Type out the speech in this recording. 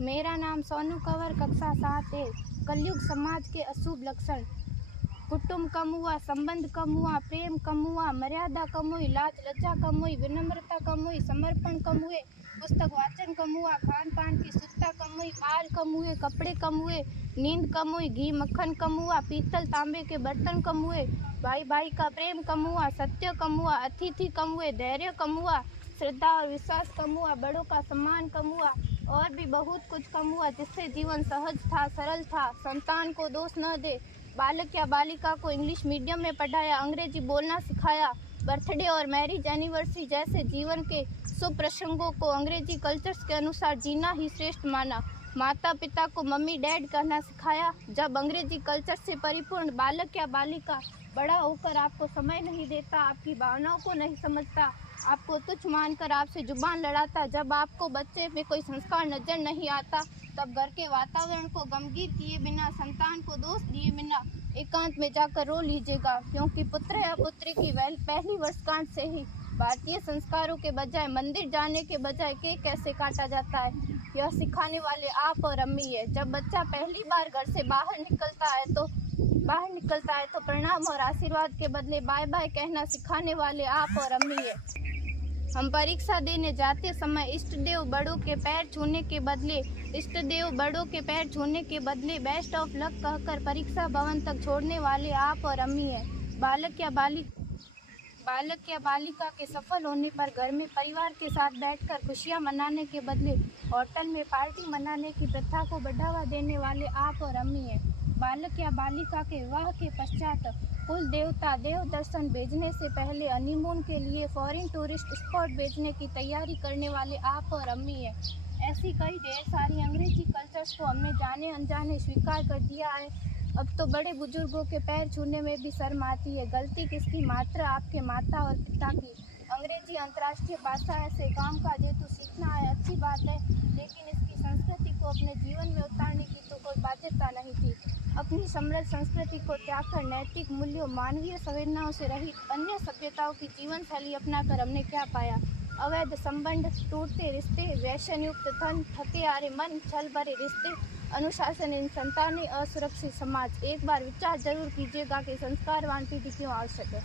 मेरा नाम सोनू कंवर, कक्षा 7 है। कलयुग समाज के अशुभ लक्षण। कुटुंब कम हुआ, संबंध कम हुआ, प्रेम कम हुआ, मर्यादा कम हुई, लाज लज्जा कम हुई, विनम्रता कम हुई, समर्पण कम हुए, पुस्तक वाचन कम हुआ, खान पान की शुद्धता कम हुई, बाल कम हुए, कपड़े कम हुए, नींद कम हुई, घी मक्खन कम हुआ, पीतल तांबे के बर्तन कम हुए, भाई भाई का प्रेम कम हुआ, सत्य कम हुआ, अतिथि कम हुए, धैर्य कम हुआ, श्रद्धा और विश्वास कम हुआ, बड़ों का सम्मान कम हुआ और भी बहुत कुछ कम हुआ, जिससे जीवन सहज था, सरल था। संतान को दोष न दे। बालक या बालिका को इंग्लिश मीडियम में पढ़ाया, अंग्रेजी बोलना सिखाया। बर्थडे और मैरिज एनिवर्सरी जैसे जीवन के शुभ प्रसंगों को अंग्रेजी कल्चर्स के अनुसार जीना ही श्रेष्ठ माना। माता पिता को मम्मी डैड कहना सिखाया। जब अंग्रेजी कल्चर से परिपूर्ण बालक या बालिका बड़ा होकर आपको समय नहीं देता, आपकी भावनाओं को नहीं समझता, आपको तुच्छ मानकर आपसे जुबान लड़ाता, जब आपको बच्चे में कोई संस्कार नजर नहीं आता, तब घर के वातावरण को गमगीन किए बिना, संतान को दोष दिए बिना एकांत में जाकर रो लीजिएगा, क्योंकि पुत्र या पुत्री की पहली वर्षगांठ से ही भारतीय संस्कारों के बजाय, मंदिर जाने के बजाय केक कैसे काटा जाता है, यह सिखाने वाले आप और अम्मी है। जब बच्चा पहली बार घर से बाहर निकलता है तो प्रणाम और आशीर्वाद के बदले बाय बाय कहना सिखाने वाले आप और अम्मी है। हम परीक्षा देने जाते समय इष्ट देव बड़ों के पैर छूने के बदले बेस्ट ऑफ लक कहकर परीक्षा भवन तक छोड़ने वाले आप और अम्मी है। बालक या बालिका के सफल होने पर घर में परिवार के साथ बैठकर खुशियां मनाने के बदले होटल में पार्टी मनाने की प्रथा को बढ़ावा देने वाले आप और अम्मी है। बालक या बालिका के विवाह के पश्चात कुल देवता देव दर्शन भेजने से पहले हनीमून के लिए फॉरेन टूरिस्ट स्पॉट भेजने की तैयारी करने वाले आप और अम्मी है। ऐसी कई ढेर सारी अंग्रेजी कल्चर्स को हमने जाने अनजाने स्वीकार कर दिया है। अब तो बड़े बुजुर्गों के पैर छूने में भी शर्म आती है। गलती किसकी? मात्र आपके माता और पिता की। अंग्रेजी अंतर्राष्ट्रीय भाषा है, से काम काज हेतु सीखना है, अच्छी बात है, लेकिन इसकी संस्कृति को अपने जीवन में उतारने की तो कोई बाध्यता नहीं थी। अपनी समृद्ध संस्कृति को त्याग कर नैतिक मूल्यों, मानवीय संवेदनाओं से रहित अन्य सभ्यताओं की जीवन शैली अपनाकर हमने क्या पाया? अवैध संबंध, टूटते रिश्ते, व्यसन युक्त धन, थके हारे मन, छल भरे रिश्ते, अनुशासनहीन संतानें, असुरक्षित समाज। एक बार विचार जरूर कीजिएगा कि संस्कारवान पीढ़ी क्यों आवश्यक है।